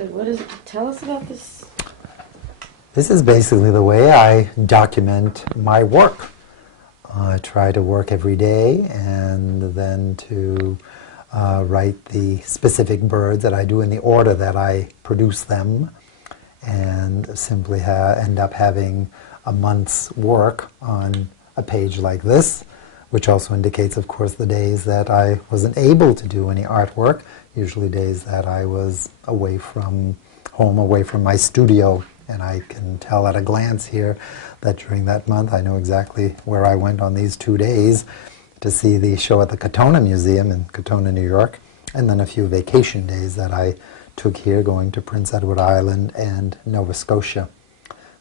So what is it? Tell us about this. This is basically the way I document my work. I try to work every day and then to write the specific birds that I do in the order that I produce them, and simply end up having a month's work on a page like this, which also indicates, of course, the days that I wasn't able to do any artwork, usually days that I was away from home, away from my studio. And I can tell at a glance here that during that month I know exactly where I went on these 2 days to see the show at the Katona Museum in Katona, New York, and then a few vacation days that I took here going to Prince Edward Island and Nova Scotia.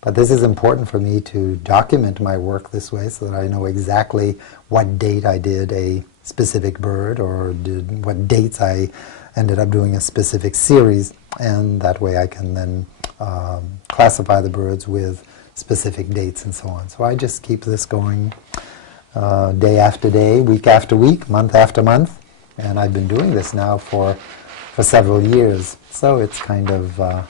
But this is important for me to document my work this way so that I know exactly what date I did a specific bird or what dates I ended up doing a specific series, and that way I can then classify the birds with specific dates and so on. So I just keep this going day after day, week after week, month after month, and I've been doing this now for several years. So it's kind of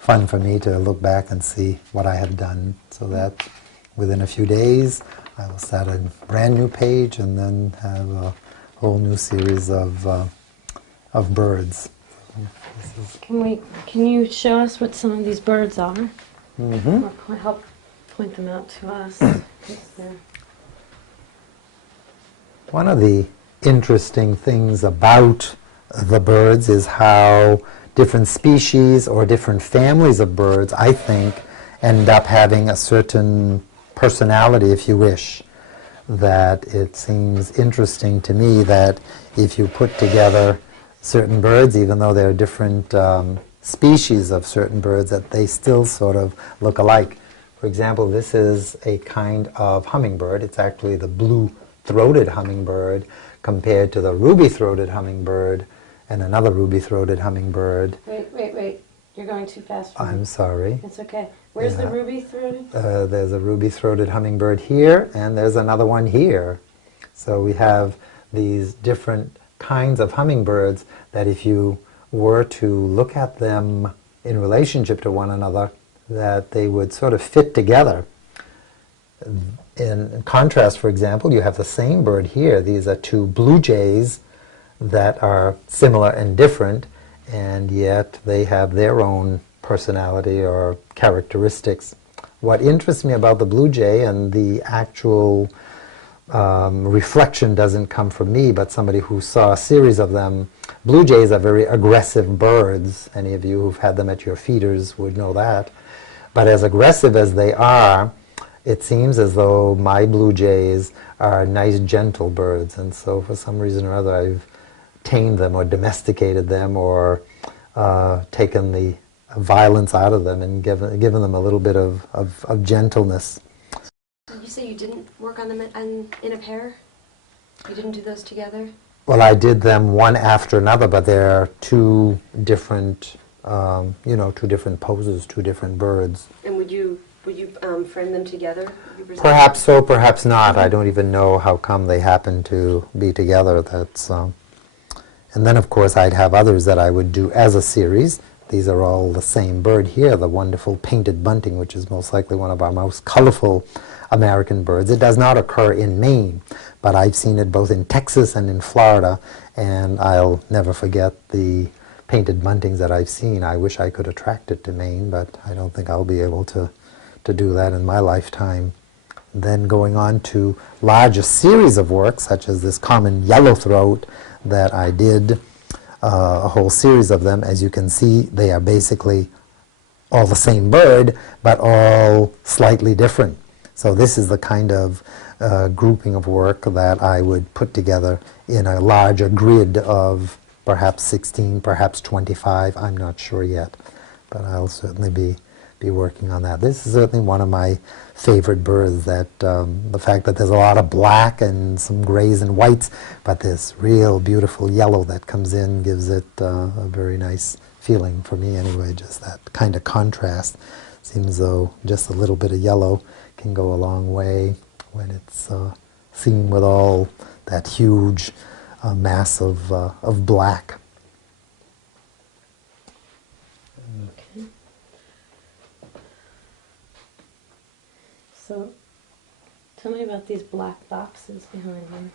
fun for me to look back and see what I have done, so that within a few days I will start a brand new page and then have a whole new series of birds. Can you show us what some of these birds are? Mm-hmm. Or help point them out to us. One of the interesting things about the birds is how different species or different families of birds, I think, end up having a certain personality, if you wish. That it seems interesting to me that if you put together certain birds, even though they're different species of certain birds, that they still sort of look alike. For example, this is a kind of hummingbird. It's actually the blue-throated hummingbird compared to the ruby-throated hummingbird and another ruby-throated hummingbird. Wait. You're going too fast for me. I'm sorry. It's okay. Where's the ruby-throated? There's a ruby-throated hummingbird here, and there's another one here. So we have these different kinds of hummingbirds that if you were to look at them in relationship to one another, that they would sort of fit together. In contrast, for example, you have the same bird here. These are two blue jays that are similar and different, and yet they have their own personality or characteristics. What interests me about the blue jay, and the actual reflection doesn't come from me, but somebody who saw a series of them. Blue jays are very aggressive birds. Any of you who've had them at your feeders would know that. But as aggressive as they are, it seems as though my blue jays are nice, gentle birds. And so for some reason or other, I've tamed them or domesticated them or taken the violence out of them and given them a little bit of gentleness. Did you say you didn't work on them in a pair? You didn't do those together? Well, I did them one after another, but they're two different, two different poses, two different birds. And would you frame them together? Perhaps so, perhaps not. I don't even know how come they happen to be together. That's, and then, of course, I'd have others that I would do as a series. These are all the same bird here, the wonderful painted bunting, which is most likely one of our most colorful American birds. It does not occur in Maine, but I've seen it both in Texas and in Florida, and I'll never forget the painted buntings that I've seen. I wish I could attract it to Maine, but I don't think I'll be able to do that in my lifetime. Then going on to larger series of work, such as this common yellowthroat that I did, a whole series of them. As you can see, they are basically all the same bird, but all slightly different. So this is the kind of grouping of work that I would put together in a larger grid of perhaps 16, perhaps 25, I'm not sure yet, but I'll certainly be working on that. This is certainly one of my favorite birds, that the fact that there's a lot of black and some grays and whites, but this real beautiful yellow that comes in gives it a very nice feeling for me anyway, just that kind of contrast. Seems though just a little bit of yellow can go a long way when it's seen with all that huge mass of black. So, tell me about these black boxes behind them.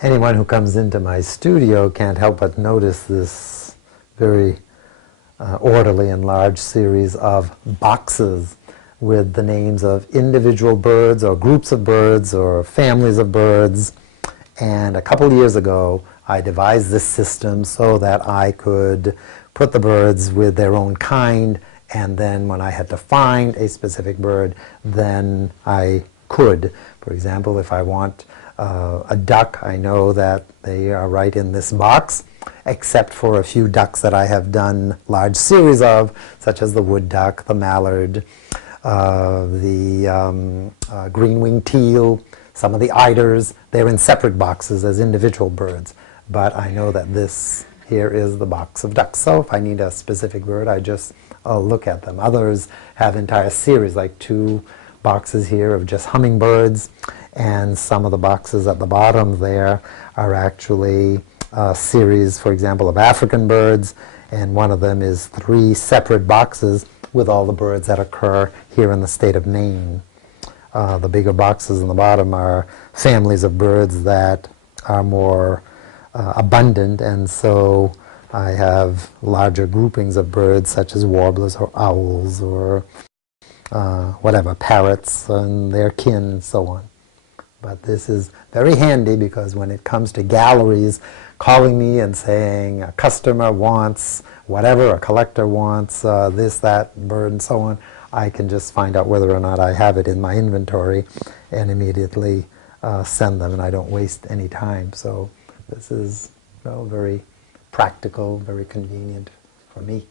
Anyone who comes into my studio can't help but notice this very orderly and large series of boxes with the names of individual birds or groups of birds or families of birds. And a couple years ago, I devised this system so that I could put the birds with their own kind, and then when I had to find a specific bird, then I could. For example, if I want a duck, I know that they are right in this box, except for a few ducks that I have done large series of, such as the wood duck, the mallard, the green-winged teal, some of the eiders. They're in separate boxes as individual birds. But I know that this here is the box of ducks. So if I need a specific bird, I just look at them. Others have entire series, like 2 boxes here of just hummingbirds, and some of the boxes at the bottom there are actually a series, for example, of African birds, and one of them is 3 separate boxes with all the birds that occur here in the state of Maine. The bigger boxes in the bottom are families of birds that are more abundant, and so I have larger groupings of birds such as warblers or owls or whatever, parrots and their kin and so on. But this is very handy because when it comes to galleries calling me and saying a customer wants whatever, a collector wants this, that bird and so on, I can just find out whether or not I have it in my inventory and immediately send them, and I don't waste any time. So this is very practical, very convenient for me.